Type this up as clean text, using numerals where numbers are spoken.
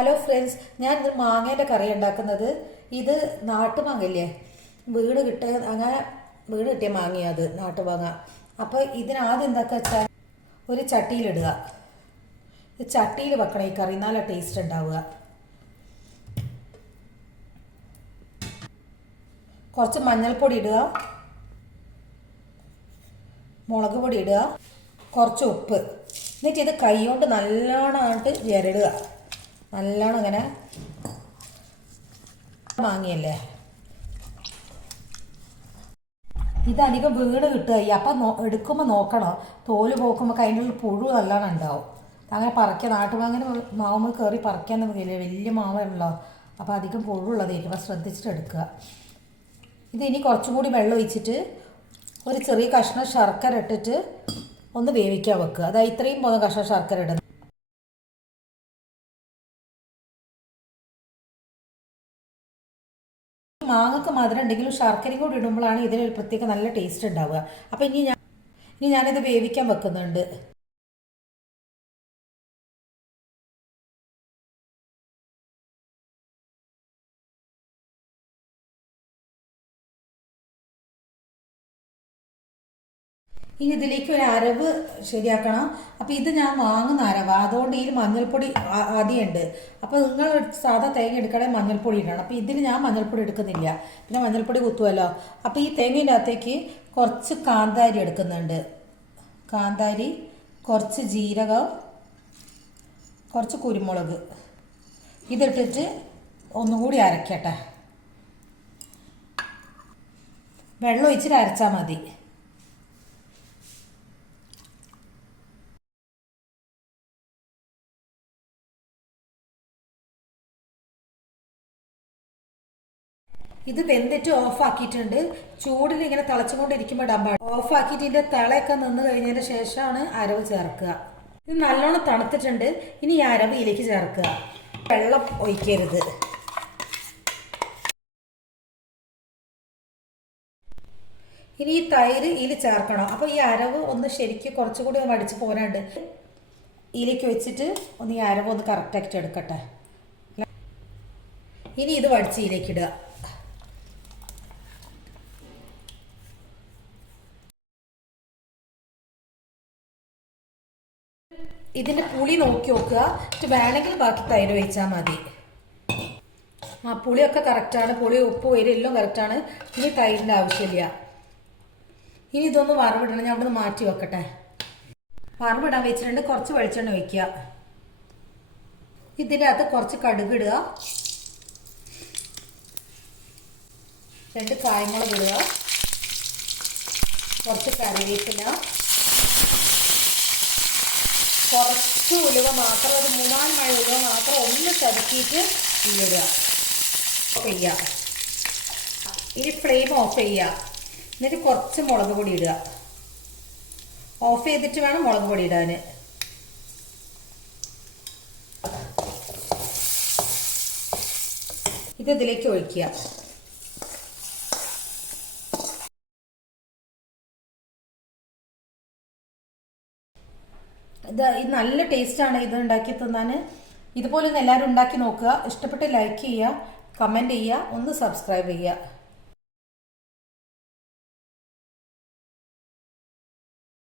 Hello friends, ഞാൻ ഇന്ന് മാങ്ങേൻ്റെ കറി ഉണ്ടാക്കുന്നത്. ഇത് നാട്ടുമാങ്ങയില്ലേ, അങ്ങനെ വീട് കിട്ടിയ മാങ്ങയാണ് അത്, നാട്ടുമാങ്ങ. അപ്പോൾ ഇതിനാദ്യം എന്താക്കുക വെച്ചാൽ ഒരു ചട്ടിയിലിടുക. ഇത് ചട്ടിയിൽ വെക്കണം ഈ കറി, നല്ല ടേസ്റ്റ് ഉണ്ടാവുക. കുറച്ച് മഞ്ഞൾപ്പൊടി ഇടുക, മുളക് പൊടി ഇടുക, കുറച്ച് ഉപ്പ്. എന്നിട്ട് ഇത് കൈ കൊണ്ട് നല്ലോണമായിട്ട് ഞെരടുക. നല്ലോണം ഇങ്ങനെ മാങ്ങിയല്ലേ, ഇതധികം വീണ് കിട്ടുക. അപ്പം എടുക്കുമ്പോൾ നോക്കണം, തോല് പോക്കുമ്പോൾ അതിൻ്റെ പുഴു നല്ലോണം ഉണ്ടാവും. അങ്ങനെ പറിക്കുക. നാട്ടുമാങ്ങനെ മാവുമ്പോൾ കയറി പറിക്കാനൊന്നും കഴിയില്ല, വലിയ മാവാണല്ലോ. അപ്പോൾ അധികം പുഴുള്ളതായിരിക്കും, അപ്പോൾ ശ്രദ്ധിച്ചിട്ട് എടുക്കുക. ഇത് ഇനി കുറച്ചും കൂടി വെള്ളം ഒഴിച്ചിട്ട് ഒരു ചെറിയ കഷ്ണം ശർക്കര ഇട്ടിട്ട് ഒന്ന് വേവിക്കാൻ വെക്കുക. അതായത് ഇത്രയും പോകുന്ന കഷ്ണം ശർക്കര ഇടുന്നത്. മാങ്ങക്ക് മധുരം ഉണ്ടെങ്കിലും ശർക്കരയും കൂടി ഇടുമ്പോഴാണ് ഇതിനൊരു പ്രത്യേക നല്ല ടേസ്റ്റ് ഉണ്ടാവുക. അപ്പം ഇനി ഞാനിത് വേവിക്കാൻ വെക്കുന്നുണ്ട്. ഇനി ഇതിലേക്ക് ഒരു അരവ് ശരിയാക്കണം. അപ്പോൾ ഇത് ഞാൻ വാങ്ങുന്ന അരവ്, അതുകൊണ്ട് ഇതിൽ മഞ്ഞൾപ്പൊടി ആദ്യം ഉണ്ട്. അപ്പോൾ നിങ്ങൾ സാധാ തേങ്ങ എടുക്കണമെങ്കിൽ മഞ്ഞൾപ്പൊടി ഇടണം. അപ്പോൾ ഇതിൽ ഞാൻ മഞ്ഞൾപ്പൊടി എടുക്കുന്നില്ല, പിന്നെ മഞ്ഞൾപ്പൊടി കുത്തുമല്ലോ. അപ്പോൾ ഈ തേങ്ങേൻ്റെ അകത്തേക്ക് കുറച്ച് കാന്താരി എടുക്കുന്നുണ്ട്. കാന്താരി, കുറച്ച് ജീരകം, കുറച്ച് കുരുമുളക് ഇതിട്ടിട്ട് ഒന്നുകൂടി അരക്കട്ടെ. വെള്ളം ഒഴിച്ചിട്ട് അരച്ചാൽ മതി. ഇത് വെന്തിട്ട് ഓഫ് ആക്കിയിട്ടുണ്ട്. ചൂടിൽ ഇങ്ങനെ തിളച്ചുകൊണ്ടിരിക്കുമ്പോൾ ഡബ്ബ ഓഫ് ആക്കിയിട്ട് ഇതിന്റെ തിളയൊക്കെ നിന്ന് കഴിഞ്ഞതിന് ശേഷമാണ് അരവ് ചേർക്കുക. ഇത് നല്ലോണം തണുത്തിട്ടുണ്ട്. ഇനി ഈ അരവ് ഇതിലേക്ക് ചേർക്കുക. വെള്ളം ഒഴിക്കരുത്. ഇനി ഈ തൈര് ഇതിൽ ചേർക്കണം. അപ്പോൾ ഈ അരവ് ഒന്ന് ശരിക്കും കുറച്ചുകൂടി ഒന്ന് വടിച്ച് പോരാണ്ട് ഇതിലേക്ക് വെച്ചിട്ട് ഒന്ന് ഈ അരവ് ഒന്ന് കറക്റ്റാക്കിയിട്ട് എടുക്കട്ടെ. ഇനി ഇത് വടിച്ച് ഇതിലേക്ക് ഇടുക. ഇതിൻ്റെ പുളി നോക്കി നോക്കുക. വേണമെങ്കിൽ ബാക്കി തൈര് ഒഴിച്ചാൽ മതി. പുളിയൊക്കെ കറക്റ്റാണ്, പുളി ഉപ്പ് എരിവ് എല്ലാം കറക്റ്റാണ്. ഇനി തൈരിൻ്റെ ആവശ്യമില്ല. ഇനി ഇതൊന്ന് വറവിടണം. ഞാൻ അവിടെ നിന്ന് മാറ്റി വെക്കട്ടെ. വറവിടാൻ വെച്ചിട്ടുണ്ട്. കുറച്ച് വെളിച്ചെണ്ണ ഒഴിക്കുക. ഇതിൻ്റെ അകത്ത് കുറച്ച് കടുക് ഇടുക, 2 കായമുളക് ഇടുക, കുറച്ച് കറിവേപ്പില, കുറച്ച് ഉലുവ മാത്രം, ഒരു 3-4 മഴ ഉലുവ മാത്രം ഒന്ന് ചതുക്കിയിട്ട് ഇടുക. ഓഫ് ചെയ്യുക. ഇനി ഫ്ലെയിം ഓഫ് ചെയ്യുക. എന്നിട്ട് കുറച്ച് മുളക് പൊടി ഇടുക. ഓഫ് ചെയ്തിട്ട് വേണം മുളക് പൊടി ഇടാൻ. ഇത് ഇതിലേക്ക് ഒഴിക്കുക. ഇത് നല്ല ടേസ്റ്റാണ് ഇത് ഉണ്ടാക്കി തിന്നാൻ. ഇതുപോലെ ഒന്ന് എല്ലാവരും ഉണ്ടാക്കി നോക്കുക. ഇഷ്ടപ്പെട്ട് ലൈക്ക് ചെയ്യുക, കമൻറ്റ് ചെയ്യുക, ഒന്ന് സബ്സ്ക്രൈബ് ചെയ്യുക.